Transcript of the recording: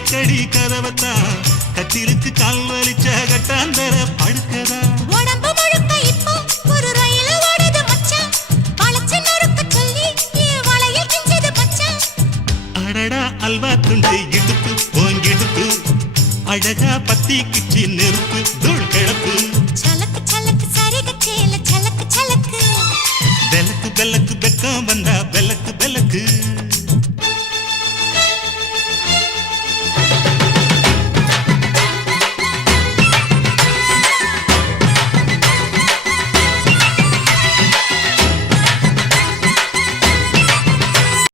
அடிக்கடி கதவத்தா கத்திலுக்கு கால் வலிச்ச கட்டாந்தர படுக்கதா உடம்பு முழுக்க இப்போ ஒரு ரயில் ஓடுது மச்சான் பழச்சு நறுக்க சொல்லி என் வளையல் கிஞ்சது மச்சான் அடடா அல்வா துண்டு இடுப்பு போங்கிடுப்பு அழகா பத்தி கிச்சி நெருப்பு தூள் கிழப்பு சலக்கு சலக்கு சரிக சேல சலக்கு சலக்கு வெலக்கு வெலக்கு வெக்கம்